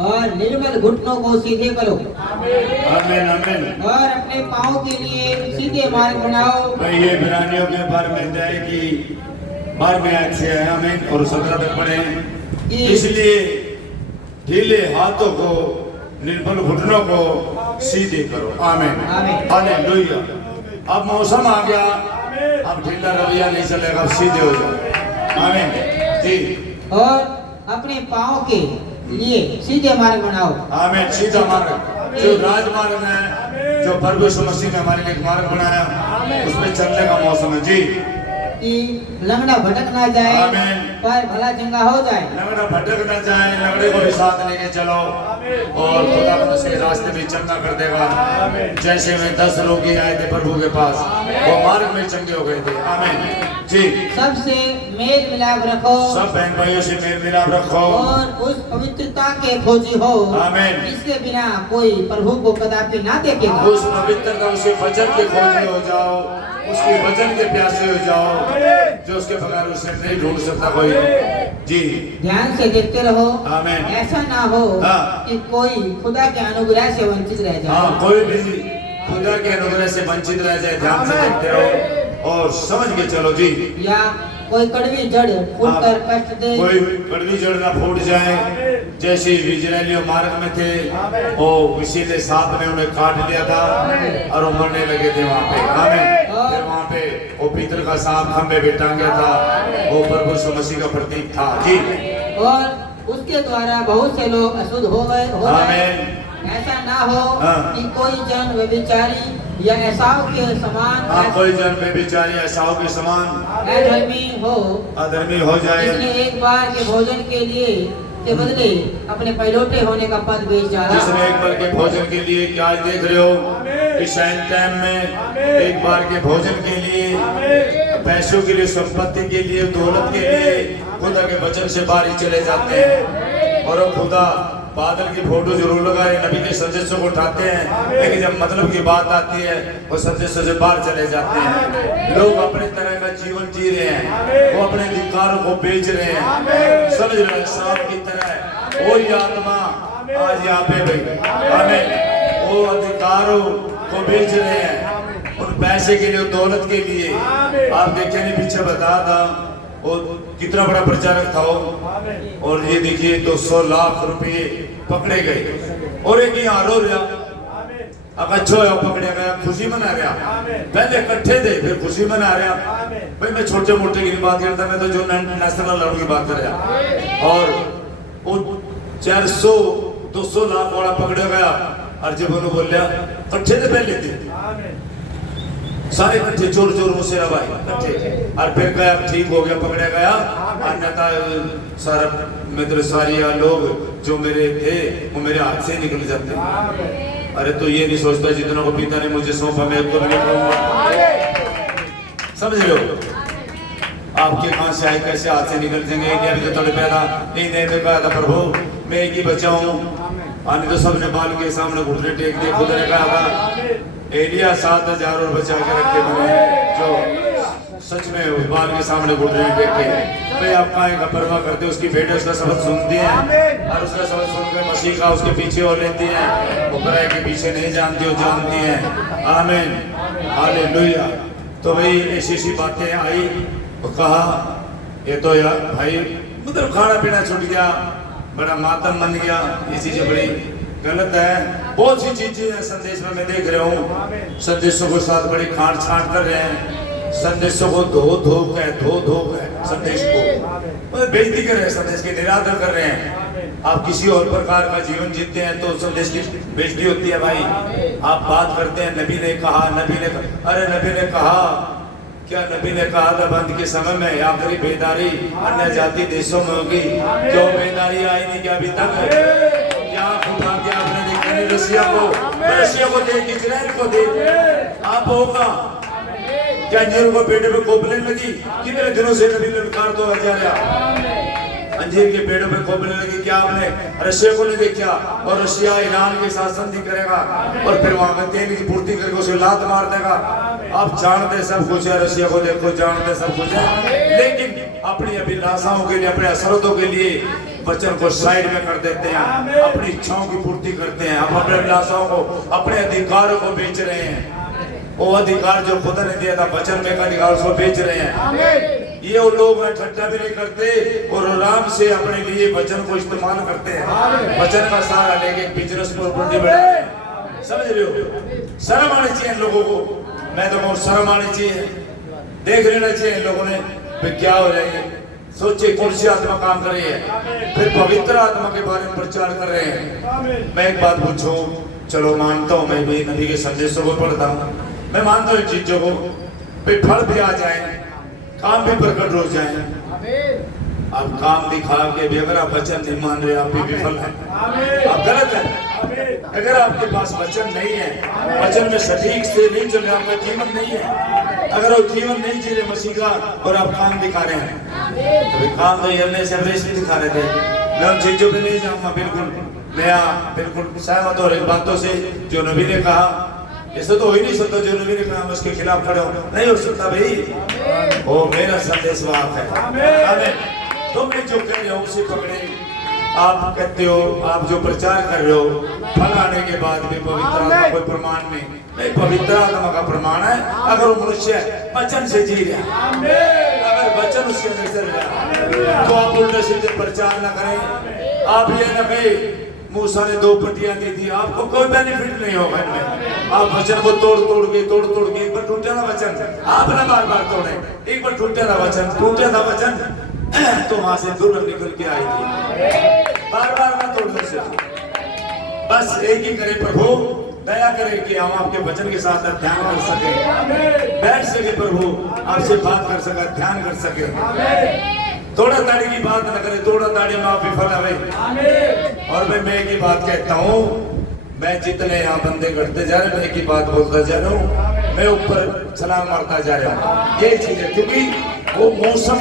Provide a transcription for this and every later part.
और निर्मल घुटनों को सीधे करो। आमीन आमीन। और अपने पाँव के लिए सीधे मार्ग बनाओ। भाई ये ईब्रानियों के बारे में जाए कि 12वें आयत से है आमीन और 17 तक पढ़े। इसलिए ढीले हाथों को निर्बल घुटनों को सीधे करो। आमीन हालेलुया। अब मौसम आ गया, अब ढीला रवैया नहीं चलेगा, अब सीधे हो जाओ। आमीन जी। और अपने पाँव के लिए सीधे मार्ग बनाओ। आमीन। सीधा मार्ग जो राजमार्ग है, जो प्रभु यीशु मसीह ने हमारे लिए एक मार्ग बनाया, उसमें चलने का मौसम है जी। कि लंगड़ा भटक ना जाए आमीन। पर भला चंगा हो जाए। लंगड़ा भटक ना जाए, लंगड़े को भी साथ लेके चलो और खुदा से रास्ते में चंगा कर देगा। जैसे में 10 रोगी आए थे प्रभु के पास, वो मार्ग में चंगे हो गए थे। आमीन जी। सबसे मेल मिलाप रखो। सब बहन भाइयों से मेल मिलाप रखो और उस पवित्रता के खोजी हो। आमीन। इसके बिना कोई प्रभु को कदापि ना देखेगा। उस पवित्रता, उसके वचन के खोजी हो जाओ, उसके वचन के प्यासे हो जाओ, जो उसके बगैर उसे नहीं ढूंढ सकता कोई जी। ध्यान से देखते रहो। आमीन। ऐसा ना हो कि कोई खुदा के अनुग्रह से वंचित रह जाए। हाँ, कोई भी खुदा के अनुग्रह से वंचित रह जाए। ध्यान से देखते रहो और समझ के चलो जी। या कोई कड़वी जड़ फूटकर कष्ट दे। कोई कड़वी जड़ ना फूट जाए। जैसे इजराइलियों मार्ग में थे, वो किसी ने सांप ने उन्हें काट लिया था और वो मरने लगे थे वहाँ पे। आमीन। फिर वहाँ पे वो पीतल का सांप खंबे पे टांगा था, वो प्रभु यीशु मसीह का प्रतीक था जी। और उसके द्वारा बहुत से लोग अशुद्ध हो गए। आमीन। ऐसा ना हो कि कोई जन व्यभिचारी या एसाव के समान। हाँ, कोई जन व्यभिचारी एसाव के समान अधर्मी हो जाए, इसने एक बार के भोजन के बदले अपने पैलोटे होने का पद बेच डाला। जिसने एक बार के भोजन के लिए, क्या आज देख रहे हो इस टाइम में, एक बार के भोजन के लिए, पैसों के लिए, संपत्ति के लिए, दौलत के लिए खुदा के वचन से बाहर ही चले जाते हैं। और वो खुदा बादल की फोटो जरूर लगाए, नबी के संदेशों को उठाते हैं, लेकिन जब मतलब की बात आती है वो संदेशों से बाहर चले जाते हैं। लोग अपने तरह का जीवन जी रहे हैं, वो अपने अधिकारों को बेच रहे हैं। समझ रहे हैं, सांप की तरह वही आत्मा आज यहाँ पे भाई हमें वो अधिकारों को बेच रहे हैं, उन पैसे के लिए, दौलत के लिए। आप देखिए नहीं, पीछे बता था वो कितना बड़ा प्रचारक था वो, और ये देखिए 200 लाख रुपए पकड़े गए। और एक यहाँ रो रहा, अब अच्छा है पकड़े गया, खुशी मना रहा। पहले इकट्ठे थे, फिर खुशी मना रहा। भाई मैं छोटे मोटे की बात करता, मैं तो जो नेशनल लेवल की बात कर रहा। और वो 200 लाख वाला पकड़ा गया, और जब उन्होंने बोलिया इकट्ठे थे, पहले थे सारे इकट्ठे, चोर चोर मुझसे भाई इकट्ठे। और फिर गया, ठीक हो गया, पकड़ा गया। अन्यथा सारा मित्र सारिया लोग जो मेरे थे वो मेरे हाथ से निकल जाते। अरे तो ये नहीं सोचता जितना को पिता ने मुझे सौंपा मैं तो नहीं करूंगा। समझ रहे हो, आपके कहां से आए, कैसे हाथ से निकल जाएंगे। इंडिया भी तो थोड़े पैदा नहीं मैं कहा था प्रभु मैं एक ही बच्चा हूँ। आने तो सबने बाल के सामने घुटने टेक दिए। खुदा ने कहा था एलिया 7000 और बचा के रखे मैंने, जो सच में बाल के सामने घुटने टेक के। भाई आप का परवाह करते, उसकी बेटे उसका सबक सुनती हैं और उसका सबक सुनकर मसीह का उसके पीछे हो लेती हैं। वो पराये के पीछे नहीं जानती, हो जानती हैं। आमीन हालेलुया। तो भाई ऐसी बातें आई, तो कहा ये तो यार भाई मतलब खाना पीना छूट गया, बड़ा मातम बन गया। ये चीजें बड़ी गलत है। बहुत सी चीजें हैं संदेश में मैं देख रहा हूँ, संदेशों के साथ बड़ी काट छाट कर रहे हैं। संदेशों को धो धो के संदेश को बेइज्जती कर रहे हैं, संदेश की निरादर कर रहे हैं। आप किसी और प्रकार का जीवन जीते हैं तो संदेश की बेइज्जती होती है भाई। आप बात करते हैं नबी ने कहा, अरे नबी ने कहा, क्या नबी ने कहा था बंद के समय में आखिरी बेदारी अन्य जाति देशों में होगी। जो बेदारी आई नहीं क्या अभी तक, क्या उठा के आपने देखा नहीं रशिया को देख, इजराइल को देख, आप होगा क्या अंजीर को पेड़ पे कोपने लगी। कितने दिनों से नबी ललकार तो जा रहा, अंजीर के पेड़ों पे कोपने लगी। क्या आपने रशिया को नहीं देखा, और रशिया ईरान के साथ संधि करेगा और फिर वहां तेल की पूर्ति करके उसे लात मार देगा। आप जानते सब कुछ है, रशिया को देखो, जानते सब कुछ है, लेकिन अपनी अभिलाषाओं के लिए, अपने असरतों के लिए वचन को साइड में कर देते हैं, अपनी इच्छाओं की पूर्ति करते हैं, अपने अभिलाषाओं को, अपने अधिकारों को बेच रहे हैं। वो अधिकार जो खुदा ने दिया था वचन में का अधिकार, उसको बेच रहे हैं। ये वो लोग हैं ठट्टा भी नहीं करते और आराम से अपने लिए वचन को इस्तेमाल करते हैं, वचन का सहारा लेके बिजनेस को बढ़ा रहे हैं। समझ रहे हो? शर्म आनी चाहिए इन लोगों को। मैं तो बहुत शर्म आनी चाहिए, देख लेना चाहिए इन लोगों ने फिर क्या हो जाएंगे। सोचिए कौन सी आत्मा काम कर रही है, फिर पवित्र आत्मा के बारे में प्रचार कर रहे हैं। मैं एक बात पूछूं, चलो मानता हूँ, मैं भी नबी के संदेशों को पढ़ता हूँ, मैं मानता हूँ चीजों को, फिर फल भी आ जाए, काम भी प्रकट हो जाए। अब काम दिखा के भी अगर आप वचन नहीं मान रहे, आप भी विफल हैं, आप गलत हैं। अगर आपके पास वचन नहीं है, वचन में सटीक से नहीं चल रहे, आपका जीवन नहीं है, अगर वो जीवन नहीं जी रहे मसीह का और आप काम दिखा रहे हैं, तो काम तो ये से अवरेश नहीं दिखा रहे थे। मैं उन चीजों पे नहीं जाऊंगा, बिल्कुल मैं बिल्कुल सहमत और इन बातों से जो नबी ने कहा, ऐसा तो हो ही नहीं सकता जो नबी ने कहा हम उसके खिलाफ खड़े हो, नहीं हो सकता भाई। वो मेरा संदेश वाक है, तुम जो कह रहे हो उसे पकड़े। आप कहते हो, आप जो प्रचार कर रहे हो, फल आने के बाद भी पवित्र आत्मा कोई प्रमाण नहीं, पवित्र आत्मा का प्रमाण है अगर वो मनुष्य वचन से जी रहा, अगर वचन उसके अंदर चल रहा, तो आप उल्टे सीधे प्रचार न करें। आप ये न कहें मूसा ने 2 पट्टियां दी थी, आपको कोई बेनिफिट नहीं होगा इनमें। आप वचन को तोड़ तोड़ के एक बार टूटा ना वचन, आप ना बार बार तोड़े, एक बार टूटा था वचन, टूटा था वचन तो वहां से दुर्लभ निकल के आई थी। बार बार ना तोड़ने से, बस एक ही करे प्रभु, दया करे कि हम आपके वचन के साथ ध्यान कर सके, बैठ सके प्रभु, आपसे बात कर सके, ध्यान कर सके। तोड़ा ताड़ी की बात न करे, तोड़ा ताड़ी में आप विफल हवे। और मैं एक ही बात कहता हूँ, मैं जितने यहाँ बंदे करते जा रहे, मैं एक ही बात बोलता जा रहा हूँ, मैं ऊपर छलांग मारता जा रहा हूँ। ये चीज है, क्योंकि वो मौसम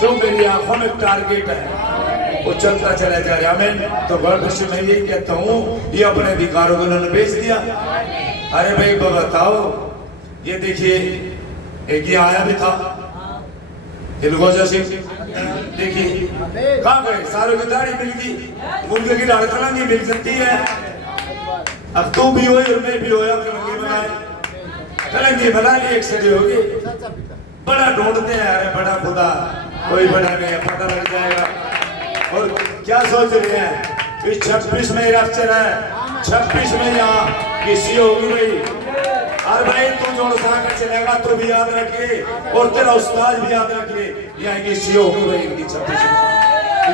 जो मेरी आंखों में टारगेट है वो चलता चला जा रहा है। तो गर्व से मैं यही कहता हूँ, ये अपने अधिकारों को उन्होंने बेच दिया। अरे भाई बताओ, ये देखिए एक ये आया भी था दिलगोजा सिंह, देखिए कहाँ गए, सारों की दाढ़ी मिल गई, मुर्गे की दाढ़ कलंगी मिल सकती है। अब तू भी हो और मैं भी हो, कलंगी बनाए, कलंगी बना ली, एक सदी होगी। बड़ा ढूंढते हैं, अरे बड़ा खुदा कोई बड़ा नहीं है, पता लग जाएगा। और क्या सोच रहे हैं, इस 26 में रफ्चर है, 26 में यहाँ किसी होगी भाई। और भाई तू जोड़ कर चलेगा तो भी याद रखिए, और तेरा उस्ताद भी याद रखिए, यहाँ किसी होगी भाई इनकी 26 में,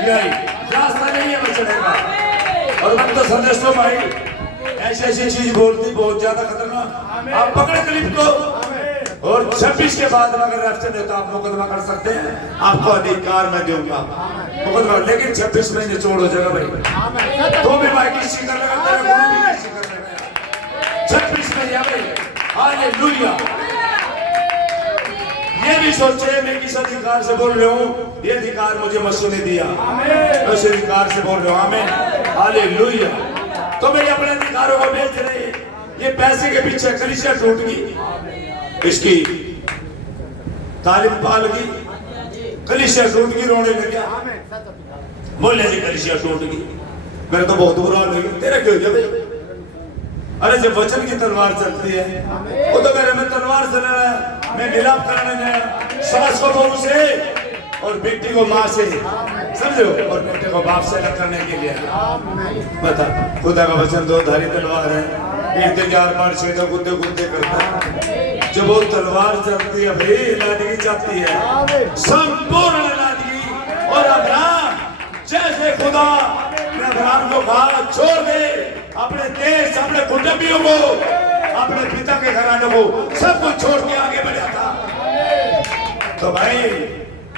यही रास्ता नहीं है बचने का। और मैं तो संदेश दो भाई, ऐसी चीज बोलती बहुत ज्यादा खतरनाक, आप पकड़ क्लिप को, और 26 के बाद अगर रफ्चर है तो आप मुकदमा कर सकते हैं, आपको अधिकार मैं दूंगा मुकदमा, लेकिन 26 में निचोड़ हो जाएगा भाई। तो भी भाई किसी कर लगा, तेरा गुरु भी किसी कर लगा 26 में या भाई। हालेलुया। ये भी सोचे मैं किस अधिकार से बोल रहा हूँ, ये अधिकार मुझे मसीह ने दिया, उस अधिकार से बोल रहा हूँ। आमीन, हालेलुया। तो मेरे अपने अधिकारों को बेच रहे, ये पैसे के पीछे कलीसिया टूट गई, इसकी तालीम पाल गई, कलीसिया टूट गई, रोने लग गया, बोले जी कलीसिया टूट गई। मेरे तो बहुत बुरा हाल हो गया, तेरा क्यों गया भाई? अरे जब वचन की तलवार चलती है, वो तो मेरे में तलवार चला रहा है, मैं मिलाप करने गया सास को बहू से और बेटी को माँ से, समझो, और बेटे को बाप से अलग करने के लिए। बता, खुदा का वचन दो धारी तलवार है, एक यार मार से तो गुद्दे गुद्दे करता है। जब वो तलवार चलती है भाई, लादगी जाती है, संपूर्ण लादगी। और अब्राहम जैसे खुदा ने अब्राहम को कहा छोड़ दे अपने देश, अपने कुटुंबियों को, अपने पिता के घराने को, सब कुछ छोड़ के आगे बढ़ा था। तो भाई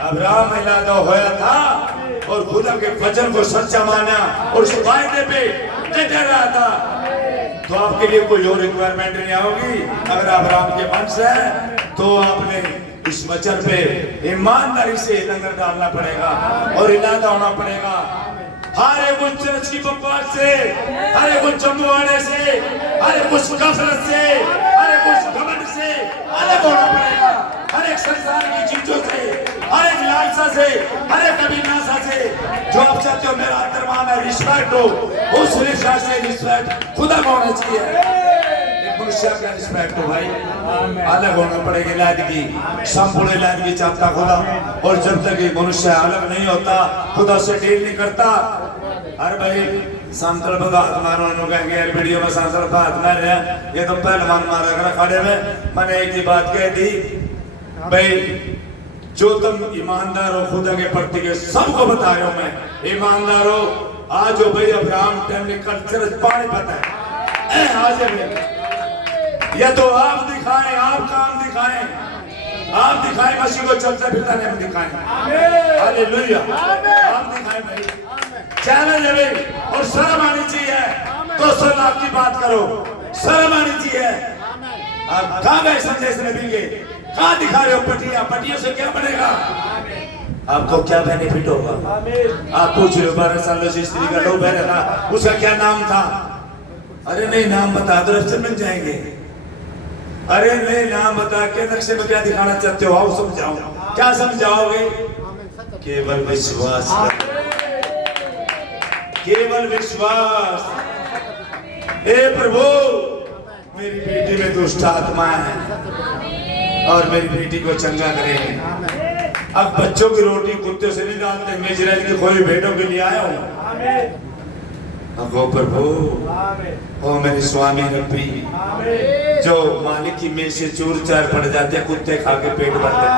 अब्राहम इलादा होया था और खुदा के वचन को सच्चा माना और उस वायदे पे डटा रहा था। तो आपके लिए कोई और रिक्वायरमेंट नहीं होगी। अगर अब्राहम के वंश है तो आपने इस वचन पे ईमानदारी से लंगर डालना पड़ेगा और इलादा होना पड़ेगा। हर एक उस चर्च की बकवास से, हर एक उस जमवाड़े से, हर एक उस कफरत से, हर एक उस घमंड से अलग होना पड़ेगा। हर एक संसार की चीजों से हर एक लालसा से, हर एक अभिलाषा से जो आप चाहते हो मेरा अंतर्मन में रिस्पेक्ट हो, उस रिस्पेक्ट से रिस्पेक्ट खुदा को होना चाहिए। मनुष्य का रिस्पेक्ट हो भाई, अलग होना पड़ेगा लादगी, संपूर्ण लादगी चाहता खुदा। और जब तक ये मनुष्य अलग नहीं होता, खुदा से डील नहीं करता। अरे भाई सांतल भगत मारो कहेंगे यार वीडियो में सांतल भगत मार रहे हैं, ये तो पहलवान मारा कर खड़े में। मैंने एक ही बात कह दी भाई, जो तुम ईमानदार हो खुदा के प्रति के सबको बता रहा हूं मैं, ईमानदार हो। आज हो भाई अब्राहम टाइम कल्चर पानी पता है आज है, या तो आप दिखाएं, आप काम दिखाएं, आप दिखाएं मसीह को चलते फिरता नहीं हम दिखाएं। हालेलुया, आप दिखाएं भाई, चैलेंज है भाई। और शर्म आनी चाहिए, तो सर आपकी बात करो, शर्म आनी चाहिए। आप कहाँ गए संदेश नबी के, कहाँ दिखा रहे हो पटिया, पटियों से क्या बनेगा, आपको क्या बेनिफिट होगा। आप पूछ रहे हो 12 सालों से स्त्री का लोग बहरा था, उसका क्या नाम था। अरे नहीं नाम बता दो, रफ्त मिल जाएंगे। अरे नहीं नाम बता के नक्शे में क्या दिखाना चाहते हो, आओ समझाओ। क्या समझाओगे, केवल विश्वास, केवल विश्वास। हे प्रभु मेरी बेटी में दुष्ट आत्मा है और मेरी बेटी को चंगा करेंगे। अब बच्चों की रोटी कुत्ते से नहीं डालते, मैं इजराइल के खोई भेड़ों के लिए आया हूँ। ओ प्रभु, ओ मेरे स्वामी रब्बी, जो मालिक की मेज से चूर चार पड़ जाते हैं, कुत्ते खा के पेट भर लेते हैं।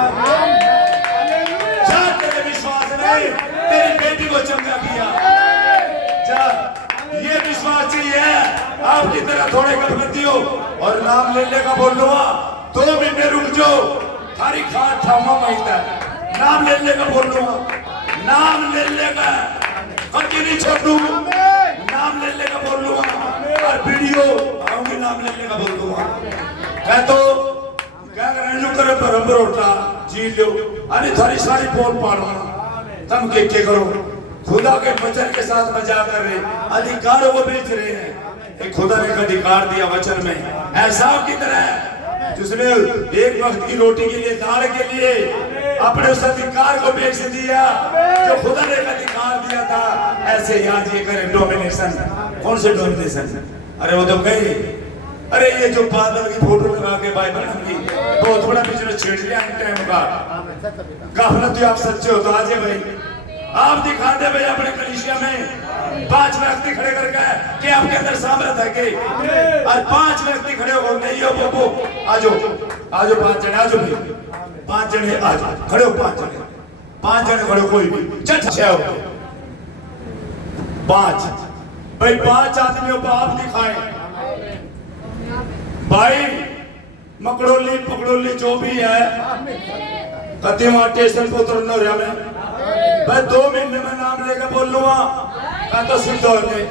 तेरे विश्वास ने तेरी बेटी को चंगा किया, ये विश्वास चाहिए। आपकी तरह थोड़े गलती हो और नाम ले लेगा बोल लूंगा 2 महीने रुक जाओ, थारी खाट थामा महीना नाम ले लेगा बोल लूंगा, नाम ले लेगा कभी नहीं छोड़ दूंगा, नाम ले लेगा बोल लूंगा। और वीडियो आऊंगी नाम ले लेगा बोल दूंगा। कह तो क्या करें करे परम्परोटा जी लो, अरे थारी सारी पोल पाड़ो, तुम के करो। खुदा के वचन के साथ मजाक कर रहे, अधिकारों को बेच रहे हैं। एक खुदा ने अधिकार दिया वचन में, ऐसा की तरह जिसने एक वक्त की रोटी के लिए, दाल के लिए अपने उस अधिकार को बेच दिया जो खुदा ने अधिकार दिया था। ऐसे याद ये करें डोमिनेशन। कौन से डोमिनेशन, अरे वो तो गए। अरे ये जो बादल की फोटो लगा के बाइबल की बहुत बड़ा बिजनेस छेड़ लिया टाइम का। गफलत आप सच्चे हो तो आज भाई आप दिखा दे भाई अपने कलीसिया में 5 व्यक्ति खड़े करके कि आपके अंदर सामर्थ है कि, और 5 व्यक्ति खड़े हो नहीं हो वो आजो आजो 5 जने आजो भाई 5 जने आज खड़े हो, 5 जने खड़े हो, कोई भी 6 हो 5 भाई 5 आदमियों को आप दिखाएं भाई। मकड़ोली पकड़ोली जो भी है कतिमा स्टेशन पर उतरना रहा मैं भाई 2 महीने में नाम लेकर बोल लूंगा मैं तो सिद्ध हो गए।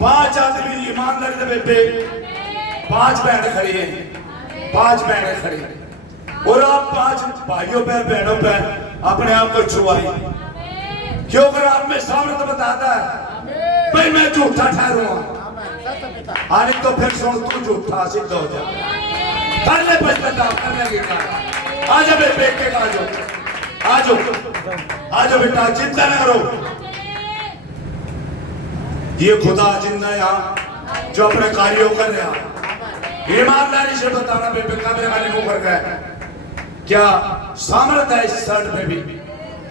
5 आदमी ईमानदारी से बैठे, 5 बहनें खड़ी हैं, 5 बहनें खड़ी हैं और आप 5 भाइयों पे बहनों पे अपने आप को छुआई क्यों कर आप में सामर्थ बताता है भाई मैं झूठा ठहरूंगा। आने तो फिर सुन तू झूठा सिद्ध हो जा, कर ले पश्चाताप करने के कारण। आ जा बेटे के आजो आजो आजो बेटा, चिंता न करो। ये खुदा जिंदा है यहाँ जो अपने कार्यों कर रहा है। ईमानदारी से बताना बेटे कैमरे वाले मुंह कर गए क्या सामर्थ्य है इस शर्ट में भी,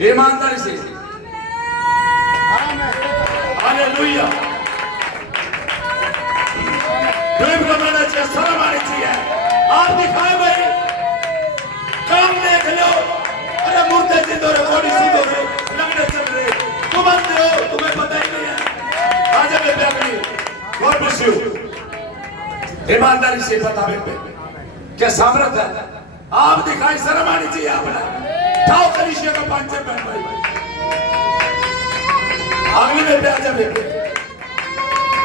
ईमानदारी से। हालेलुया, शर्म आनी चाहिए। आप दिखाए भाई, काम देख लो। अरे मुर्दे जिंदो रे, बॉडी सीधो रे, लगने चल रहे, तुम अंधे हो, तुम्हें पता ही नहीं है। आज बेटे अपनी गॉड ब्लेस यू, ईमानदारी से बता बेटे क्या सामर्थ है आप दिखाए। शर्म आनी चाहिए आपने। जाओ कलीसिया का 5 बहन भाई अगले में पे आजा बेटे,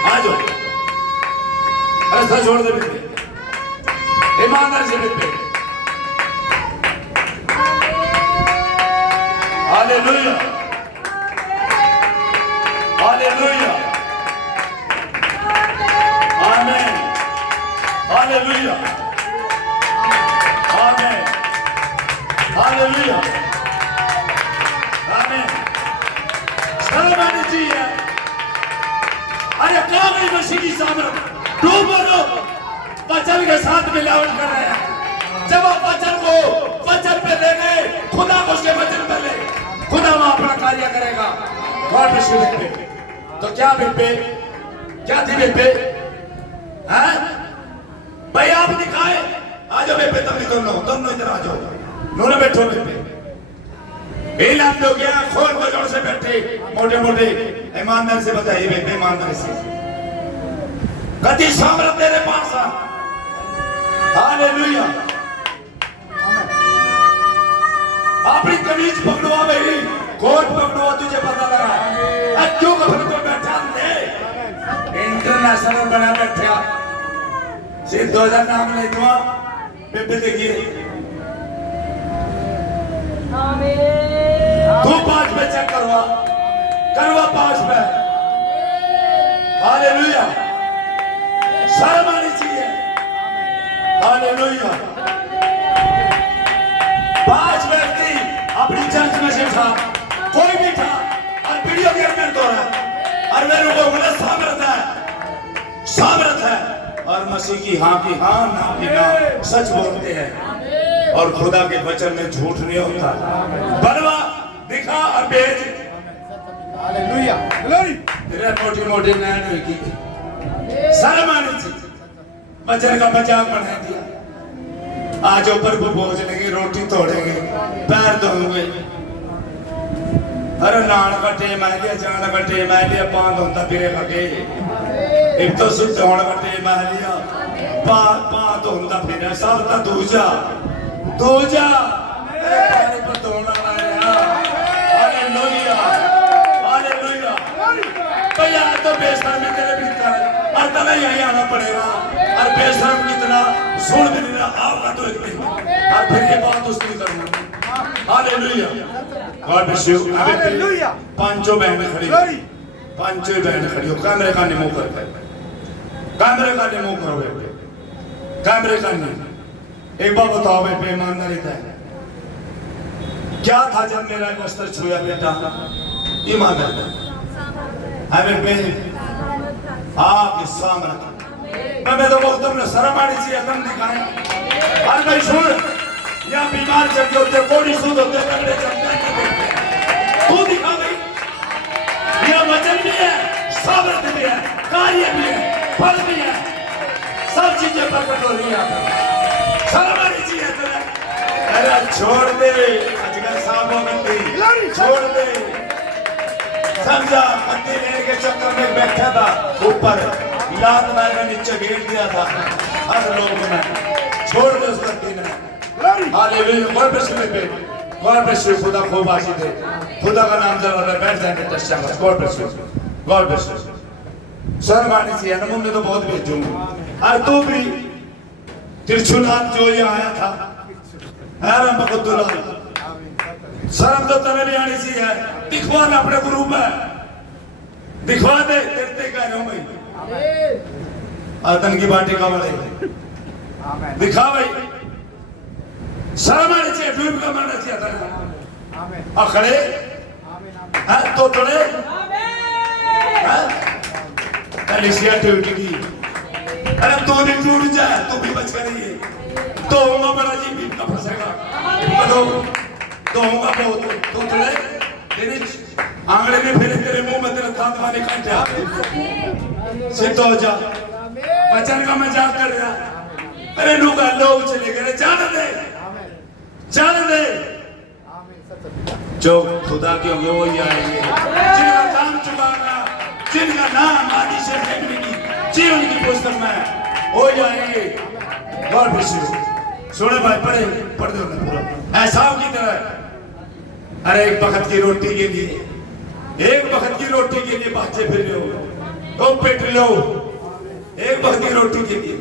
आ जाओ। ऐसा छोड़ दे बेटे, ईमानदार से बेटे। हालेलुया, हालेलुया, आमीन, हालेलुया, आमीन, हालेलुया, अरे कहाँ गई मसीह की सामर्थ? डूब मरो। वचन के साथ मिलावट कर रहे हैं। जब आप वचन पे ले गए, खुदा को उसके वचन पे ले, खुदा वहां अपना कार्य करेगा। गॉड ब्लेस यू बेटे। तो क्या बेटे, क्या थी बेटे? हैं भाई आप दिखाए, आ जाओ बेटे, तुम इधर आ जाओ, दोनों बैठो बेटे। हम लोग यहाँ खोल बजोड़ से बैठे, मोटे मोटे ईमानदार से बताइए बेटे, ईमानदार से कति सामर्थ तेरे पास है। हालेलुया। अपनी कमीज पकड़वा भाई, कोट पकड़वा, तुझे पता लगा क्यों कपड़े तो बैठा थे, इंटरनेशनल बना बैठा, सिर्फ 2000 नाम नहीं हुआ बेटे। देखिए तू 5 पे चेक करवा 5 पे। हालेलुया। शर्म आनी चाहिए। हालेलुया। 5 व्यक्ति अपनी चर्च में से था, कोई भी था, और वीडियो गेम में तो रहा, और मेरे को बोला सामर्थ है, और मसीह की हाँ की हाँ, ना की ना, सच बोलते हैं, और खुदा के वचन में झूठ नहीं होता। बनवा, दिखा और भेज। हालेलुया। ग्लोरी। तेरे मोटी नैन होगी, शर्म आनी चाहिए। वचन का मजाक बना दिया। आज ऊपर को भोज लेंगे, रोटी तोड़ेंगे, पैर धोएंगे। अरे नान का टेम आ गया, जान का टेम आ गया, पांच होता फिरे लगे, एक तो शुद्ध होने का टेम आ लिया, पांच होता फिरे, सब तो दूजा पर धोना लाया। हालेलुया। हालेलुया। भैया तो बेशर्म में तेरे भीतर, और तब यहीं आना पड़ेगा, और बेशर्म कितना सुन भी नहीं रहा, आपका तो एक दिन, और फिर ये बात उसकी करना। Hallelujah. God bless you. Hallelujah. पांचों बहनें खड़ी, पांचों बहनें खड़ी हो, कैमरे का निमो करके, कैमरे का निमो करो बेटे, कैमरे का निमो। एक बार बताओ बेटे, ईमानदारी है क्या था जब मेरा वस्त्र छुआ बेटा? ईमानदारी है बेटे, आपकी सामर्थ। मैं तो बोलता हूँ शर्म आनी चाहिए, कम दिखाएं। और भाई सुन, या बीमार चल होते, कोड़ी सूद होते, तगड़े चलते, तू दिखा भाई। यह वचन भी है, सामर्थ भी है, कार्य भी है, फल भी है, सब चीजें प्रकट हो रही है। शर्म आनी चाहिए तुझे। अरे छोड़ दे, आजकल सांप हो गई, छोड़ दे। समझा, पत्ती लेने के चक्कर में बैठा था ऊपर, लात मारकर नीचे गिर दिया था, हर लोगों ने छोड़ दे उस पत्ती ने। हालेलुया। गॉड ब्लेस यू बेटे, गॉड ब्लेस यू। खुदा खूब आशीष दे, खुदा का नाम जला रहा है, बैठ जाएंगे तस्वीर। God bless you, God bless you. शर्म आनी चाहिए ना, मुझे तो बहुत भेजूंगा। और तू भी तिरछुलाल जो ये आया था, शर्म तो तने भी आनी चाहिए। दिखवा ना अपने गुरु में, दिखवा दे, तेरे कह रहा हूं भाई, आतन की बाटी का वाले दिखा भाई। शर्म आनी चाहिए, डूब का मारना चाहिए था। खड़े हैं तो तोड़े एलिसिया टूट गई। अरे तू नहीं टूट जाए, तू भी बच करिए, तो होगा बड़ा जी भी का फंसेगा, तो होगा बहुत, तो तोड़े तेरे आंगड़े में फिर तेरे मुंह में तेरा दांत वाले काटे, सिद्ध हो जा। वचन का मजाक कर रहा। अरे लोग चले गए, जाने दे। जो खुदा के होंगे वो ही आएंगे, जिनका काम चुकाना, जिनका नाम आदि से जीवन की पुस्तक में हो जाएंगे। God bless you. सुने भाई, पढ़ दो ना पूरा ऐसा की तरह। अरे एक वक्त की रोटी के लिए, एक वक्त की रोटी के लिए बातें फिर लो, तो पेट लो, एक वक्त की रोटी के लिए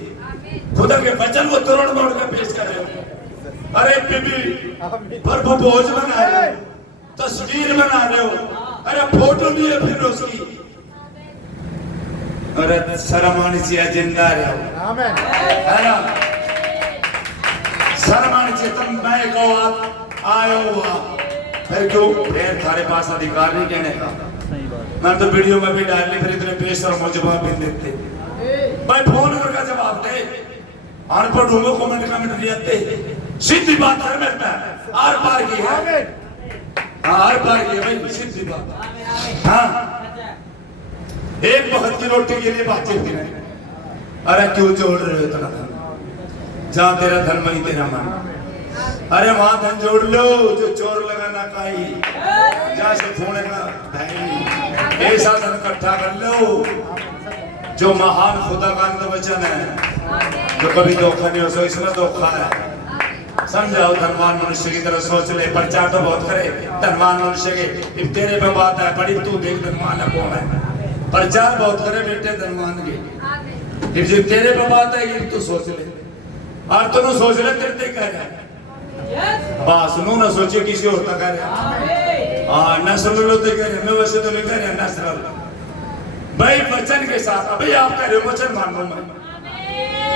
खुदा के वचन को तोड़ मोड़ कर पेश कर रहे हो। अरे बीबी प्रभु भोज बना रहे हो, तस्वीर बना रहे हो, अरे फोटो लिए फिर उसकी। अरे शर्म आनी चाहिए, जिंदा रहो, है ना? शर्म आनी चाहिए। तुम मैं को आयो हुआ, फिर क्यों? फिर थारे पास अधिकार नहीं कहने का। मैं तो वीडियो में भी डाल ली, फिर इतने बेशर्म हो जवाब भी देते। भाई फोन करके जवाब दे, अनपढ़ हूँ कमेंट कमेंट दिए, सीधी बात कर बेटा, आर पार की है, हाँ आर पार की है भाई, सीधी बात। हाँ एक वक्त की रोटी के लिए बातचीत की नहीं। अरे क्यों जोड़ रहे हो इतना धन, जहाँ तेरा धन वही तेरा मन। अरे वहां धन जोड़ लो जो चोर लगाना काई, जहाँ से फोड़े का भाई, ऐसा धन इकट्ठा कर लो जो महान खुदा का अंत वचन है, जो कभी धोखा नहीं हो सो इसमें धोखा है। समझाओ, धनवान मनुष्य की तरह सोच ले, प्रचार तो बहुत करे धनवान मनुष्य के, तेरे पे बात है बड़ी, तू देख धनवान है कौन है, प्रचार बहुत करे बेटे धनवान के, फिर जो तेरे पे बात है ये तू सोच ले, और तू सोच ले तेरे कह रहा है बस नो ना सोचे किसी और तक कह रहा, हाँ नस्ल लो तो कह रहे, मैं वैसे तो नहीं कह रहा नस्ल भाई, वचन के साथ। अभी आप कह रहे हो वचन मानो, मैं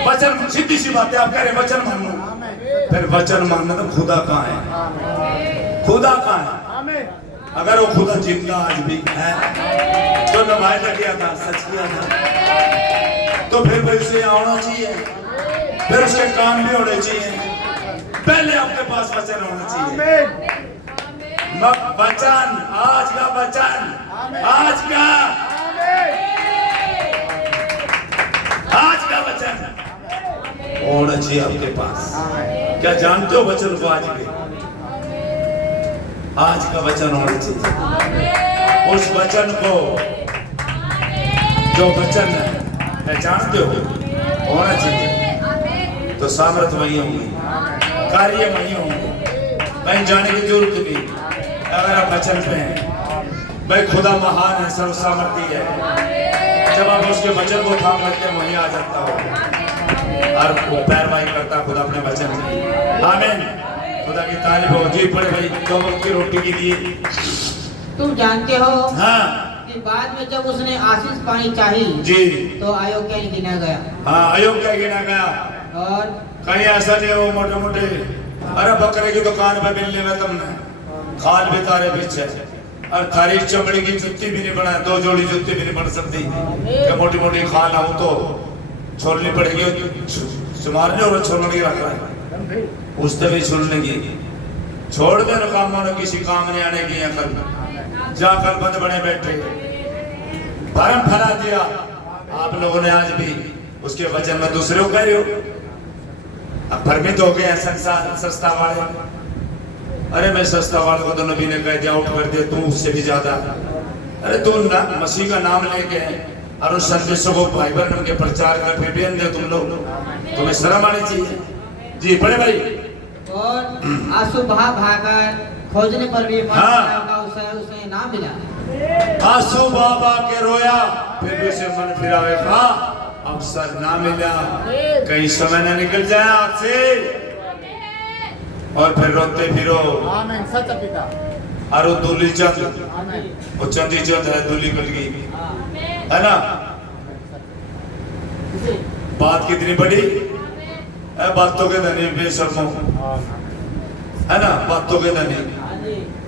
वचन सीधी सी बात है, आप कह रहे वचन मानो, फिर वचन मानना तो खुदा कहाँ है, खुदा कहाँ है? अगर वो खुदा जिंदा आज भी है तो नवायदा किया था, सच किया था, तो फिर वैसे आना चाहिए, फिर उसके काम भी होने चाहिए, पहले आपके पास वचन होना चाहिए। वचन, आज का वचन, आज का वचन होना चाहिए आपके पास। क्या जानते हो वचन को? आज का वचन होना चाहिए, उस वचन को जो वचन है जानते हो होना चाहिए, तो सामर्थ वही होंगी, कार्य वही होंगे, कहीं जाने की जरूरत नहीं। अगर आप वचन पे हैं, भाई खुदा महान है, सर्व सामर्थी है, जब आप उसके वचन को थाम लेते हैं वहीं आ जाता हो, और वो पैरवाई करता खुदा अपने वचन की। आमीन, खुदा की तारीफ हो। जी पड़े भाई, 2 वक्त की रोटी के लिए तुम जानते हो हाँ कि बाद में जब उसने आशीष पानी चाही जी, तो अयोग्य गिना गया। हाँ अयोग्य गिना गया। और कहीं ऐसा नहीं हो मोटे मोटे, अरे बकरे की दुकान पे मिलने में तुमने खाल भी तारे पीछे, और थारी चमड़ी की जुत्ती भी नहीं बना, 2 जोड़ी जुत्ती भी नहीं बन सकती, क्या मोटी मोटी खाल हो तो छोड़नी पड़ेगी, सुमारने और छोड़ने की रख रहा है, उससे भी छोड़ने की, छोड़ दे काम मानो किसी काम नहीं आने की, कल जाकर बंद बने बैठे, भरम फैला दिया आप लोगों ने आज भी उसके वचन में दूसरे को कह रहे हो, अब भ्रमित हो गए संसार सस्ता वाले। अरे मैं सस्ता वाले को तो नबी ने कह दिया, आउट कर दिया, तू उससे भी ज्यादा, अरे तू मसीह का नाम लेके और उस संदेशों को भाई बहन के प्रचार कर, फिर भी अंधे तुम लोग, तुम्हें शर्म आनी चाहिए। जी बड़े भाई, और आंसू भागर खोजने पर भी उसे ना मिला, आंसू बाबा के रोया, फिर भी उसे मन फिरावे का अवसर ना मिला, कहीं समय न निकल जाए हाथ से, और फिर रोते फिरो। आमीन, सच्चा पिता। और वो दूली चंद, वो चंदी चंद है, दूली कट गई है ना, बात कितनी बड़ी है, बातों के धनी बेशर्मो है ना, बातों के धनी।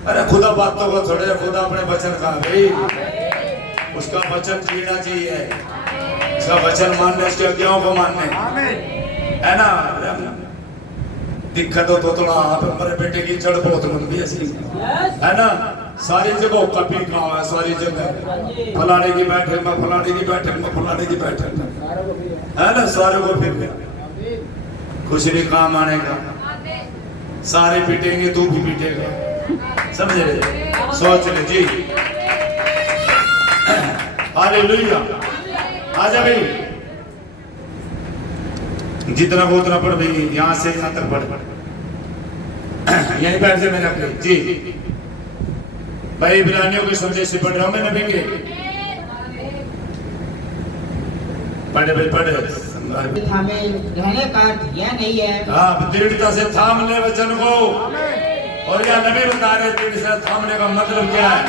अरे खुदा बातों को छोड़े, खुदा अपने वचन का भाई, उसका वचन जीना चाहिए, उसका वचन मानने, उसके आज्ञाओं को मानने, है ना। दिक्कत हो तो थोड़ा आप हमारे बेटे की जड़ बहुत लंबी है ना, सारी जगह कपी का है, सारी जगह फलाने की बैठक में, फलाने की बैठक में, फलाने की बैठक में, है ना, सारे को फिर कुछ नहीं काम आने का, सारे पीटेंगे तू भी पीटेगा, समझे? सोच ले जी। हालेलुया। आजा भाई, जितना को उतना पढ़ भाई, यहाँ से यहाँ तक पढ़, यहीं बैठ से मेरा जी भाई, इब्रानियों के संदेश से पढ़ रहा हूँ मैं नबी के, पढ़े भाई पढ़े, हमें रहने का यह नहीं है। हाँ, दृढ़ता से थाम ले वचन को, और यह नबी बता रहे दृढ़ता से थामने का मतलब क्या है।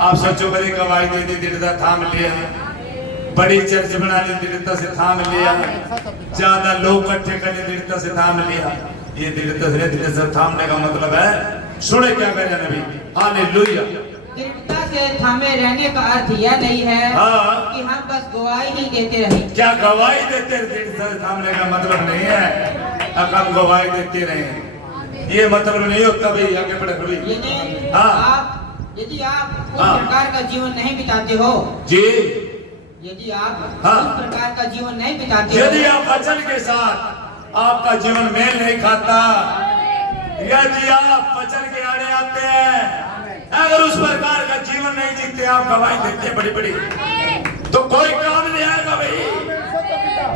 आप सोचो बड़ी गवाही दे दी, दृढ़ता थाम लिया, बड़ी चर्च बना ली, दृढ़ता से थाम लिया, ज्यादा लोग इकट्ठे कर लिए, दृढ़ता से थाम लिया। ये दृढ़ता से थामने का मतलब है, सुने क्या कह रहे नबी, हालेलुया। दृढ़ता से थामे रहने का अर्थ यह नहीं है हाँ। कि हम बस गवाही ही देते रहे। क्या गवाही देते दृढ़ता से थामने का मतलब नहीं है अब हम गवाही देते रहे, ये मतलब नहीं होता भाई। आगे बढ़े भाई। यदि आप उस हाँ। प्रकार का जीवन नहीं बिताते हो जी, यदि आप हाँ। उस प्रकार का जीवन नहीं बिताते हो, यदि आप वचन के साथ आपका जीवन मेल नहीं खाता, यदि आप वचन के आड़े आते हैं, अगर उस प्रकार का जीवन नहीं जीते, आप गवाही देते हैं बड़ी बड़ी, तो कोई काम नहीं आएगा भाई।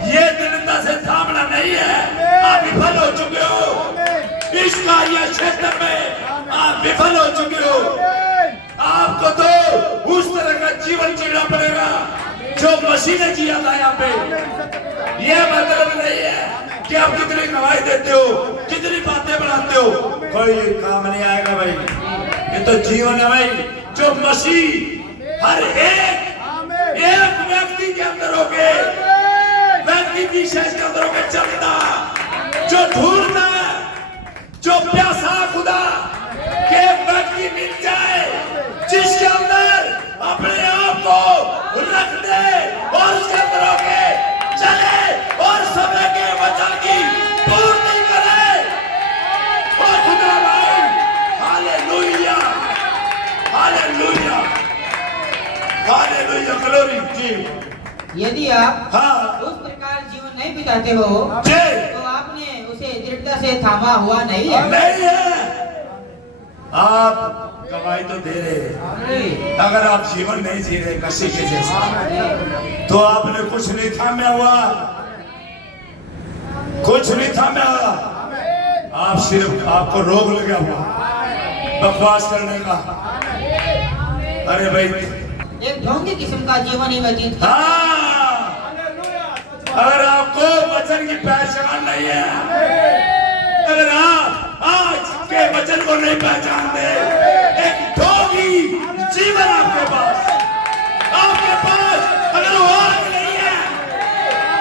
ये दृढ़ता से थामना नहीं है। आप विफल हो चुके हो इस कार्य क्षेत्र में, आप विफल हो चुके हो। आपको तो उस तरह का जीवन जीना पड़ेगा जो मसीह ने जिया था यहाँ पे। ये मतलब नहीं है कि आप कितनी गवाही देते हो, कितनी बातें बनाते हो, कोई काम नहीं आएगा भाई। ये तो जीवन है भाई जो मसीह हर एक व्यक्ति के अंदर होके, व्यक्ति विशेष के अंदर होके चलता, जो ढूंढता है, जो प्यासा खुदा कि एक व्यक्ति मिल जाए जिसके अंदर अपने आप को रख दे और उसके अंदर होके चले और समय के वचन की पूर्ति करे। और खुदा भाई, हालेलुया, हालेलुया, हालेलुया, ग्लोरी जी। यदि आप हाँ उस प्रकार जीवन नहीं बिताते हो जी, तो आपने उसे दृढ़ता से थामा हुआ नहीं है। नहीं है। आप गवाही तो दे रहे हैं, अगर आप जीवन नहीं जी रहे मसीह के जैसा, तो आपने कुछ नहीं थामा हुआ, कुछ नहीं थामा हुआ। आप सिर्फ, आपको रोग लगा हुआ बकवास करने का। अरे भाई, एक ढोंगी किस्म का जीवन ही व्यतीत। हाँ, अगर आपको वचन की पहचान नहीं है, अगर आप आज के वचन को नहीं पहचानते, एक ढोंगी जीवन आपके पास अगर वो आग नहीं है,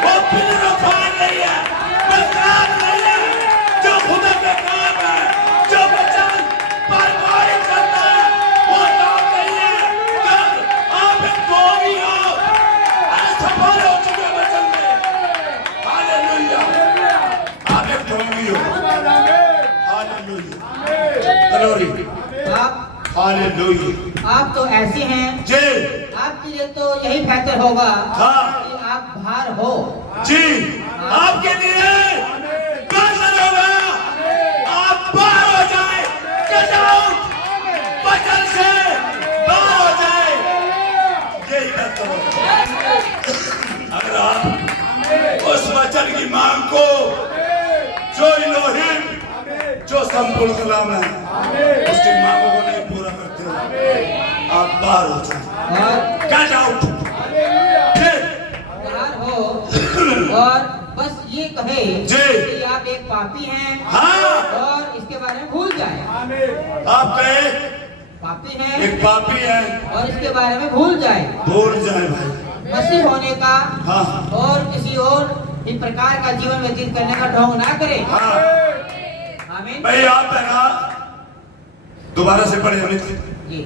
वो पिलरफान नहीं है, वो काम नहीं है जो खुदा के काम है, जो वचन पर कार्य करता है, वो काम नहीं है। जब आप एक ढोंगी हो, असफल हो चुके वचन में, हालेलुया, आप एक ढोंगी हो, ग्लोरी, हालेलुया। आप तो ऐसे हैं जी, आपके लिए तो यही बेहतर होगा हाँ। कि आप बाहर हो। जी, आपके लिए बेहतर होगा आप बाहर हो जाए, get out, वचन से बाहर हो जाए, यही बेहतर होगा। अगर आप उस वचन की मांग को, जो इलोहिम, जो संपूर्ण कलाम है, उसकी मांगों को नहीं पूरा करते हो, आप बाहर हो जाए, और get out। बाहर हो और बस ये कहे जी। कि आप एक पापी हैं हाँ। और इसके बारे में भूल जाए। आप कहे पापी हैं एक पापी है, और इसके बारे में भूल जाए। भूल जाए भाई। मसीह होने का हाँ, और किसी और इस प्रकार का जीवन व्यतीत करने का ढोंग ना करे। हाँ आमीन। भाई। आप है ना, दोबारा से पढ़े अमित जी।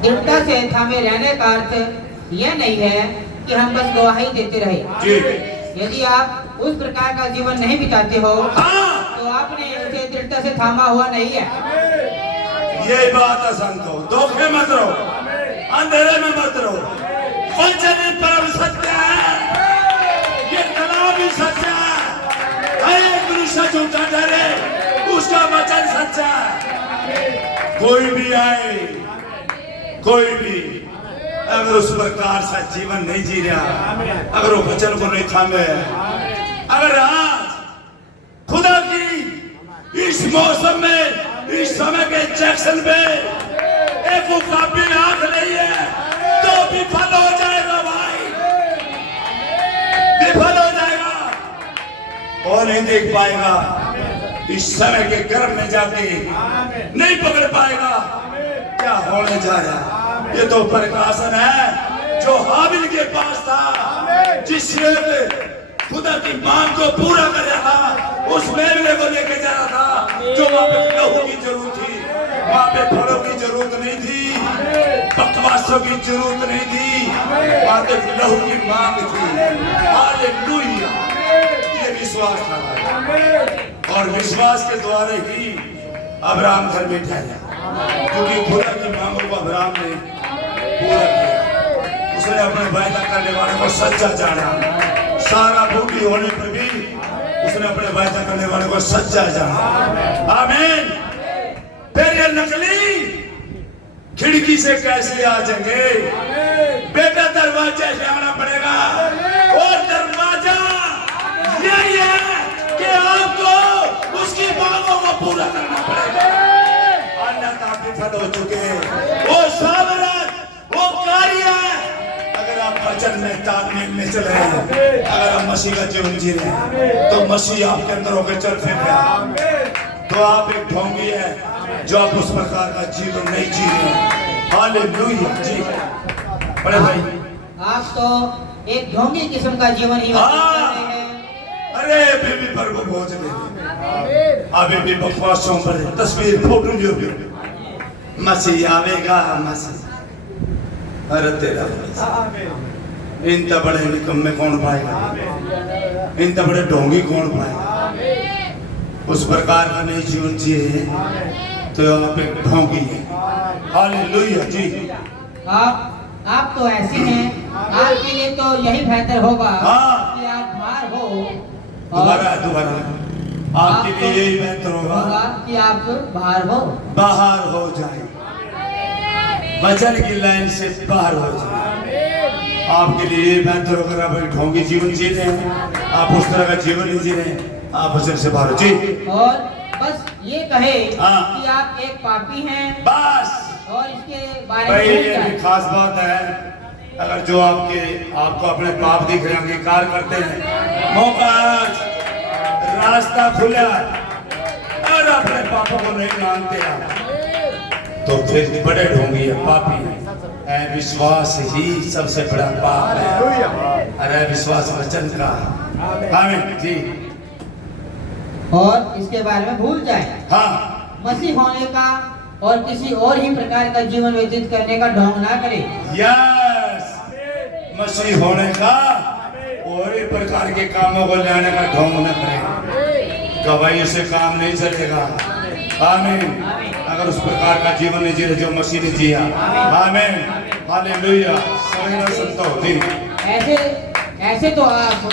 दृढ़ता से थामे रहने का अर्थ यह नहीं है कि हम बस गवाही देते रहे। जी, यदि आप उस प्रकार का जीवन नहीं बिताते हो हाँ, तो आपने उसे दृढ़ता से थामा हुआ नहीं है। यही बात है संतो, धोखे मत रहो, अंधेरे में मत रहो। वचन परम सत्य है, ये कलाम भी सच्चा है। हर एक मनुष्य झूठा ठहरे, उसका वचन सच्चा है। कोई भी आए, कोई भी अगर उस प्रकार से जीवन नहीं जी रहा, अगर वो वचन को नहीं थामे, अगर आज खुदा की इस मौसम में, इस समय के जैक्सन में एक मुकाबले आंख नहीं है, तो विफल हो जाएगा भाई, विफल हो जाएगा और नहीं देख पाएगा। इस समय के गर्भ में जाके नहीं पकड़ पाएगा क्या होने जा रहा है। ये तो प्रकाशन है जो हाबिल के पास था, जिससे खुदा की मांग को पूरा कर रहा था, उस मेमने को लेके जा रहा था जो वहां पे लहू की जरूरत थी। वहाँ पे फलों की जरूरत नहीं थी, बकवासों की जरूरत नहीं थी, वहाँ तो लहू की मांग थी। हालेलुया, ये विश्वास था भाई, और विश्वास के द्वारा ही अब्राहम घर में ठहरा, क्योंकि खुदा की मांगों को अब्राहम ने पूरा किया। उसने अपने वायदा करने वाले को सच्चा जाना, सारा बूढ़ी होने पर भी उसने अपने वायदा करने वाले को सच्चा जाना। आमीन। फिर ये नकली खिड़की से कैसे आ जाएंगे? बेटा दरवाजे से आना पड़ेगा, और दरवाजा यही है कि आपको उसकी मांगों को पूरा करना पड़ेगा। अन्यथा विफल हो चुके वो सामरत, वो कार्य, अगर आप वचन में तालमेल में चले हैं, अगर आप मसीह का जीवन जी रहे हैं, तो मसीह आपके अंदर होकर चल फिर रहे हैं, तो आप एक ढोंगी है जो आप उस प्रकार का जीवन नहीं जी रहे हैं। हालेलुया जी। बड़े भाई, आप तो एक ढोंगी किस्म का जीवन ही व्यतीत कर रहे हैं। अरे बेबी पर को पहुंच गए, अभी भी बकवासों पर तस्वीर फोटो जो भी मसीह आवेगा, मसीह, अरे तेरा इन तो बड़े निकम्मे कौन पाएगा, इन तो बड़े ढोंगी कौन पाएगा? उस प्रकार का नहीं जीवन जिए तो आप एक ढोंगी है। हालेलुया जी। आप तो ऐसे हैं, आपके लिए तो यही बेहतर होगा हाँ। कि आप बाहर हो, दोबारा आपके लिए यही बेहतर होगा कि आप बाहर हो, बाहर हो जाए, वचन की लाइन से बाहर हो जाए। आपके लिए ये बेहतर होगा, आप एक ढोंगी जीवन जी रहे हैं, आप उस तरह का जीवन नहीं जी रहे हैं, आप वचन से बाहर हो जी। और बस ये कहे हाँ। कि आप एक पापी हैं, बस और इसके बारे भाई, में ये भी खास बात है, अगर जो आपको अपने पाप दिख रहे हैं, अंगीकार करते हैं, मौका, रास्ता खुला, और अपने पापों को नहीं मानते हैं, तो फिर बड़े ढोंगी है, पापी है। विश्वास ही सबसे बड़ा पाप है। अरे विश्वास वचन का। आमीन जी। और इसके बारे में भूल जाए, हाँ, मसीह होने का और किसी और ही प्रकार का जीवन व्यतीत करने का ढोंग ना करे। यस, मसीह होने का और ही प्रकार के कामों को लाने का ढोंग न करें, गवाही से काम नहीं चलेगा। आमीन। अगर उस प्रकार का जीवन नहीं जी रहे जो मसीह ने जिया। आमीन। हालेलुया। समझना सुनता हो जी। ऐसे तो आप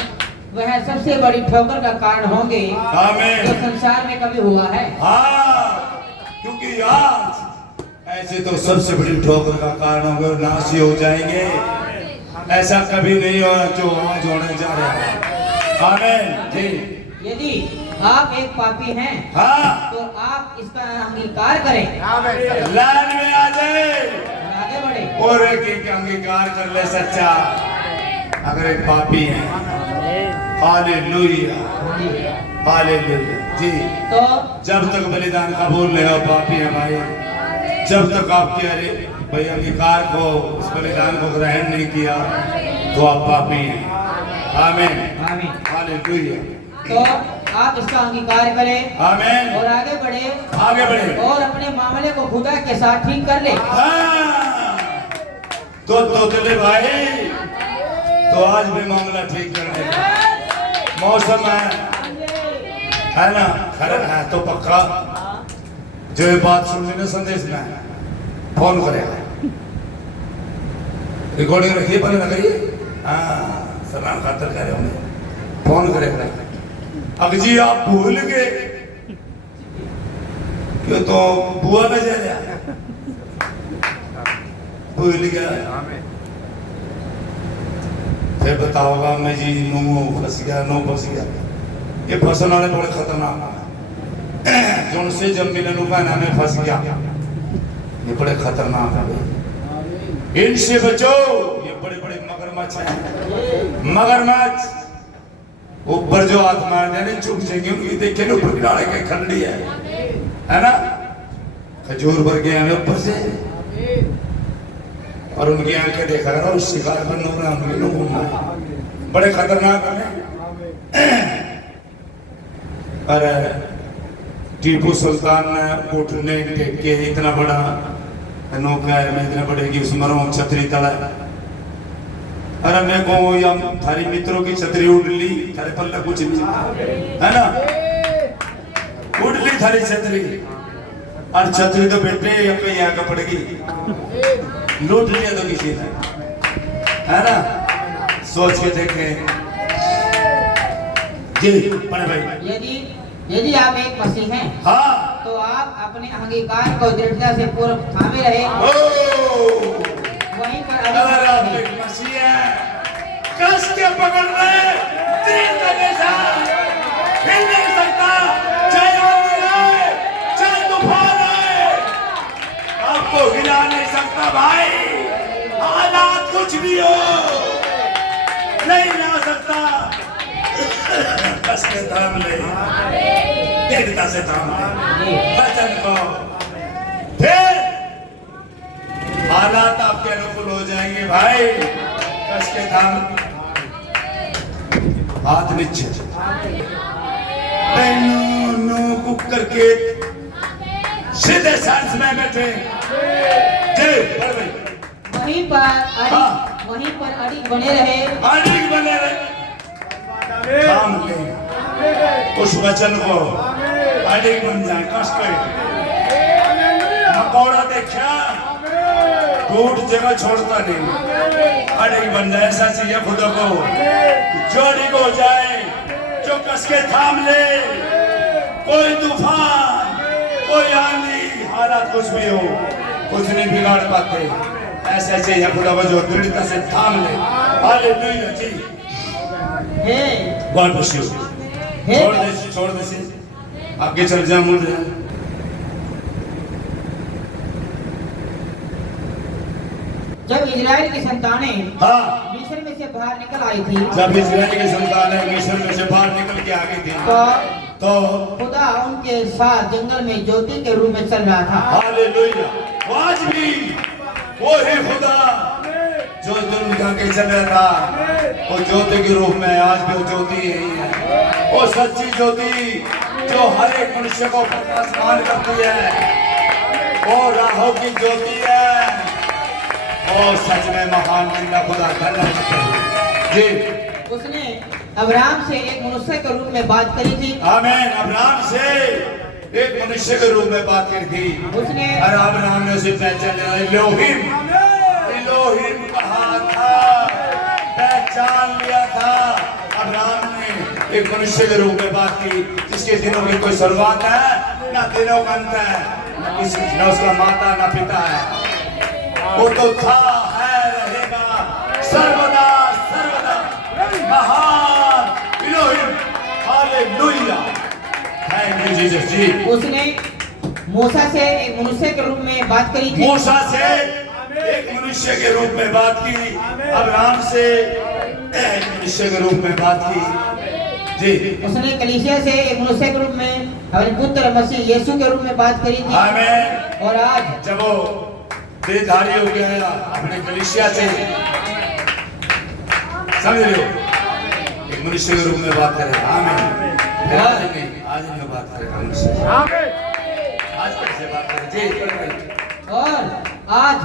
वह सबसे बड़ी ठोकर का कारण होंगे आमीन। जो संसार में कभी हुआ है। हाँ, क्योंकि आज ऐसे तो सबसे बड़ी ठोकर का कारण होंगे और नाश ही हो जाएंगे। ऐसा कभी नहीं होगा जो आज होने जा रहा है। आमीन जी। यदि आप एक पापी हैं, हाँ, तो आप इसका अंगीकार करें, लाइन में आ जाए आगे बढ़े और एक अंगीकार कर ले सच्चा। अगर एक पापी है, हालेलुया, हालेलुया जी। तो जब तक बलिदान कबूल नहीं हो पापी है भाई, जब तक आपके अरे भाई अंगीकार को, उस बलिदान को ग्रहण नहीं किया, तो आप पापी हैं। आमीन। आमीन। हालेलुया। तो आप इसका अंगीकार करें, आमीन, और आगे बढ़े और अपने मामले को खुदा के साथ ठीक कर ले। हाँ, तो दिले भाई, तो आज भी मामला ठीक करने का मौसम है ना? खैर है तो पक्का जो ये बात सुनने में संदेश में फोन करेगा, रिकॉर्डिंग रखिए, बंद ना करिए। हाँ, सलाम खातर कह रहे होंगे, फोन करेगा। अगर जी आप भूल गए क्यों, तो बुआ में जा रहा भूल गया, फिर बताओगा मैं जी नो फंस गया। ये फंसन वाले बड़े खतरनाक है, जो उनसे जब मिलन ना में फंस गया, ये बड़े खतरनाक है, इनसे बचो। ये बड़े बड़े मगरमच्छ हैं, मगरमच्छ ऊपर जो हाथ मारने नहीं चुप जाएंगे, उनकी देखे ना ऊपर किनारे के खंडी है ना, खजूर भर के आए ऊपर से, और उनकी आंखें देखा करो, उस शिकार पर नूर है, उनके लोग बड़े खतरनाक है। और टीपू सुल्तान ने उठने टेक के इतना बड़ा नौका है, मैं इतना बड़े की उसमरों छतरी तला। अरे मैं कहूँ या थारी मित्रों की छतरी उड़ ली, थारे पल्ला कुछ नहीं है ना, उड़ ली थारी छतरी। और छतरी तो बेटे अपने यहाँ का पड़ेगी, लूट लिया तो किसी ने, है ना। सोच के देखें जी बड़े भाई, यदि आप एक मसीह हैं, हाँ, तो आप अपने अंगीकार को दृढ़ता से पूर्व थामे रहे, वहीं पर अगर आप एक मसीह है, कस के पकड़ रहे, तीन हमेशा हिल नहीं सकता, चाहे आंधी आए, चाहे तूफान आए, आपको हिला नहीं सकता भाई। हालात कुछ भी हो, नहीं ला सकता। कस के थाम ले, दृढ़ता से थाम ले वचन को, फिर हालात आपके अनुकूल हो जाएंगे भाई। कस के थाम, हाथ नीचे, बहनों कुकर के सीधे सांस में बैठे जी बड़े भाई, वहीं पर अड़िग बने रहे, अड़िग बने रहे, थाम ले उस वचन को, अड़िग बन जाए। कस के मकौड़ा देखा, टूट जगह छोड़ता नहीं, अड़िग बन जाए। ऐसा चाहिए खुदा को, जोड़ी को जाए, जो कस के थाम ले। कोई तूफान, कोई आंधी, हालात कुछ भी हो, कुछ नहीं बिगाड़ पाते। ऐसा चाहिए खुदा को, जो दृढ़ता से थाम ले। हालेलुया जी, गॉड ब्लेस यू। छोड़ दे से आगे चल जा, मुड़ जा। जब इजराइल की संतानें हाँ, मिस्र में से बाहर निकल आई थी, जब इजराइल की संतानें मिस्र में से बाहर निकल के आ गई थी, तो खुदा उनके साथ जंगल में ज्योति के रूप में चल रहा था। हालेलुया, आज भी वो ही खुदा जो दुनिया के चल रहा था, वो ज्योति के रूप में आज भी वो ज्योति ही है। वो सच्ची ज्योति जो हर एक मनुष्य को प्रकाशमान करती है, वो राहों की ज्योति है। वो सच में महान बंदा खुदा, धन्यवाद जी। उसने अब्राहम से एक मनुष्य के रूप में बात करी थी। आमीन। अब्राहम से एक मनुष्य के रूप में बात करी थी उसने, और अब्राहम ने उसे पहचान इलोहिम, इलोहिम कहा था, पहचान लिया था। अब्राहम ने एक मनुष्य के रूप में बात की, जिसके दिनों की कोई शुरुआत है ना दिनों का अंत है, न उसका माता ना पिता है। वो तो था, है, रहेगा सर्वदा सर्वदा महान Elohim. Hallelujah, thank you Jesus जी। उसने मूसा से एक मनुष्य के रूप में बात करी थी। मूसा से एक मनुष्य के रूप में बात की, अब्राहम से एक मनुष्य के रूप में बात की जी। उसने कलीसिया से एक मनुष्य के रूप में, अपने पुत्र मसीह यीशु के रूप में बात करी थी। आमीन। और आज जब वो देहधारी हो गया अपने कलीसिया से, समझ रहे हो, एक मनुष्य के रूप में बात करेगा। आमीन। आज नहीं बात करेगा मनुष्य, आज कैसे बात करें जी। और आज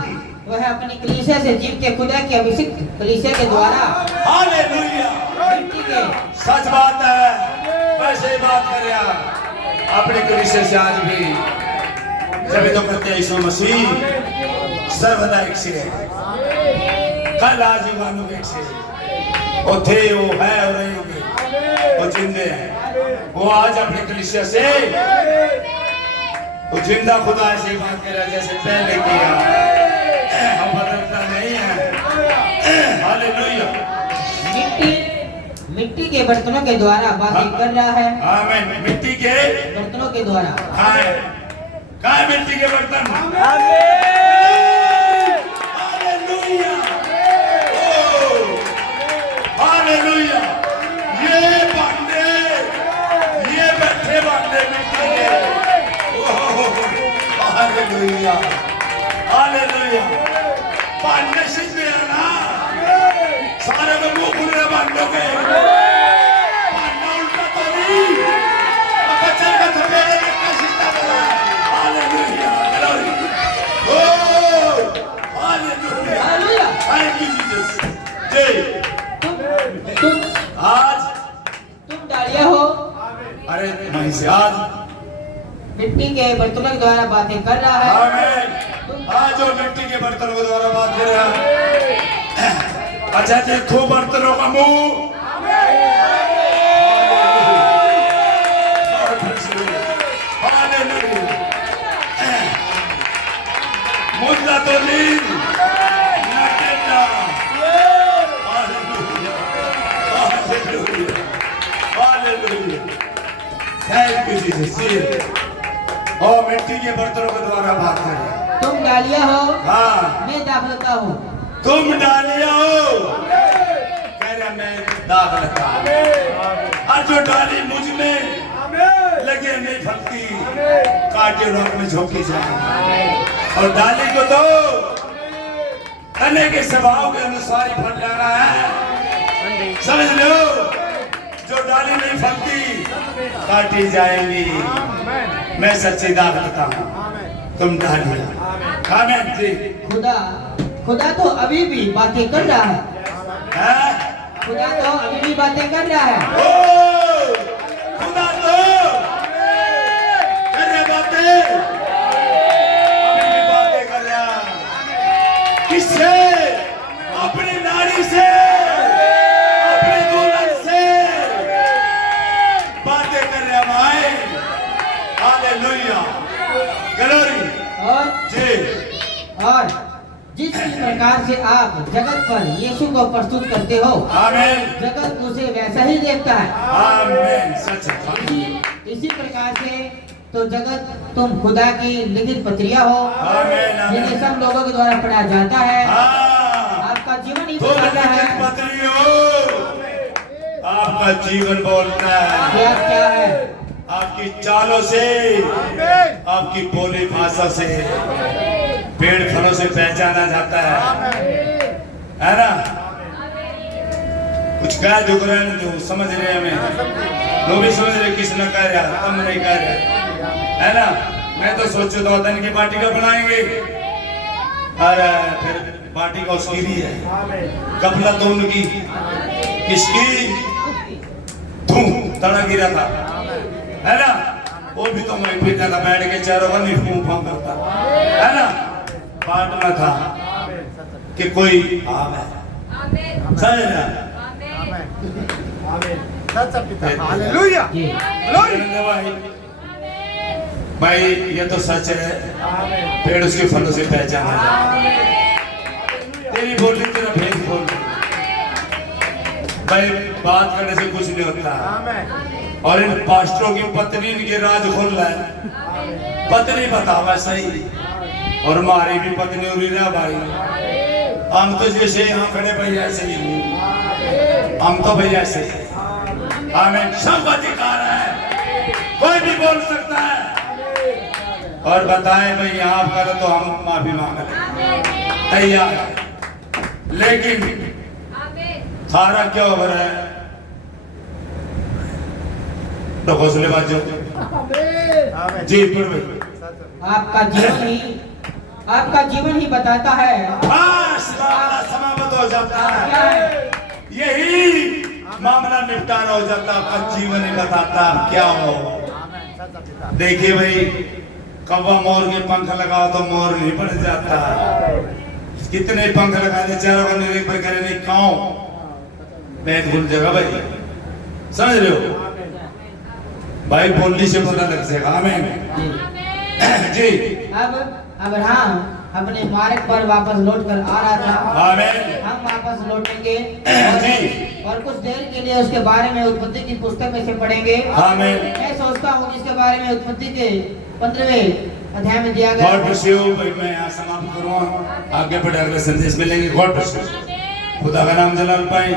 वह अपनी कलीसिया से जीव के खुदा की अभिषिक्त कलीसिया के द्वारा हालेलुया, मिट्टी के, सच बात है, वैसे ही बात करे अपने कलीसिया से आज भी। जब तो कहते हैं यीशु मसीह सर्वदा एक से है, कल आज युवानों के एक से है। वो थे, वो है और रहेंगे, वो जिंदे हैं। वो आज अपने कलीसिया से वो जिंदा खुदा से बात कर रहा है जैसे पहले किया, हम बदलता नहीं है। हालेलुया, मिट्टी के बर्तनों के द्वारा बातें कर रहा है। आमीन। मिट्टी के बर्तनों के द्वारा, कहाँ है मिट्टी के बर्तन? Hallelujah, hallelujah. ये बांधे, ये बैठे बांधे मिट्टी के। Hallelujah, hallelujah. बांधने सीखते हैं ना, सारे में मुंह खुले बांधोगे, बांधना उल्टा तो नहीं, बच्चे का थपेड़े वहीं से आज मिट्टी के बर्तनों के द्वारा बातें कर रहा है। आमीन। आज जो मिट्टी के बर्तनों के द्वारा बात कर रहा है, अच्छा जी, दो बर्तनों का मुंह मुद्दा तो लीन और मिट्टी के बर्तनों के द्वारा बात करें। तुम डालिया हो, हाँ, मैं दाखलता हूँ। तुम डालिया हो, कह रहा मैं दाखलता हूँ। और जो डाली मुझ में लगे नहीं फलती, काटे रोक में झोंकी जाए। और डाली को तो तने के स्वभाव के अनुसार ही फल जाना है, समझ लो। जो डाली नहीं फलती काटी जाएंगी। मैं सच्ची दाखलता हूँ, तुम डालिया। आमीन जी। खुदा तो अभी भी बातें कर रहा है। हाँ? खुदा तो अभी भी बातें कर रहा है। ओ, खुदा तो कर रहे बातें, अभी भी बातें कर रहा। किससे? अपनी नारी से, अपनी दुल्हन से बातें कर रहे भाई। हालेलुया, ग्लोरी जी। और जिस प्रकार से आप जगत पर यीशु को प्रस्तुत करते हो, आमीन। जगत उसे वैसा ही देखता है। आमीन, सच है। इसी प्रकार से तो जगत तुम खुदा की लिखित पत्रियां हो, आमीन, आमीन। जिन्हें सब लोगों के द्वारा पढ़ा जाता है। हाँ, आपका जीवन ही तुम बताता है लिखित पत्री हो, आपका जीवन बोलता है। कि आप क्या है। आपकी चालों से, आपकी बोली भाषा से, पेड़ फलों से पहचाना जाता है ना। कुछ कह जो जो समझ रहे हमें, वो भी समझ रहे किस न कह रहा, तुम नहीं कह रहे, है ना। मैं तो सोचो तो धन की बाटी का बनाएंगे, और फिर बाटी का उसकी भी है, कपला तो उनकी, किसकी? तू तड़ा गिरा था, है ना। वो भी तो मैं फिर था, बैठ के चारों का नहीं फूं फां करता, है ना। बांटना था कि कोई आवे, समझ ना। Hallelujah, glory. भाई ये तो सच है, पेड़ उसके फलों से पहचाना जाए। तेरी बोली तेरा भेद बोल, भाई बात करने से कुछ नहीं होता। और इन पास्टरों की पत्नी के राज खोल रहा है, पत्नी बतावा सही, और हमारी भी पत्नी हो रही है भाई। हम तो जैसे यहाँ खड़े भैया ऐसे ही, हम तो भैया ऐसे ही। हमें सब अधिकार है, कोई भी बोल सकता है और बताएं भाई आप करो तो हम माफी मांग लें, तैयार है। लेकिन सारा क्या हो रहा है? तो हौसले बाजो जी। आपका जीवन ही बताता है। समाप्त हो जाता है, यही मामला निपटारा हो जाता। आपका जीवन ही बताता क्या हो। देखिए भाई, कौवा मोर के पंख लगाओ तो मोर नहीं बढ़ जाता। कितने पंख लगा दे, चारों का निरीक्षण पर करे नहीं काऊ बैठ भूल जाएगा भाई, समझ रहे हो भाई। बोलने से पता लग जाएगा। हमें जी। अब अब्राहम अपने मार्ग पर वापस लौट कर आ रहा था। आमीन। हम वापस लौटेंगे जी। और कुछ देर के लिए उसके बारे में उत्पत्ति की पुस्तक में से पढ़ेंगे। आमीन। मैं सोचता हूँ जिसके बारे में उत्पत्ति के 15वें अध्याय में दिया गया। गॉड ब्लेस यू भाई। मैं यहाँ समाप्त करूँगा, आगे बढ़े अगले संदेश मिलेंगे। God bless you. खुदा का नाम जलाल पाए।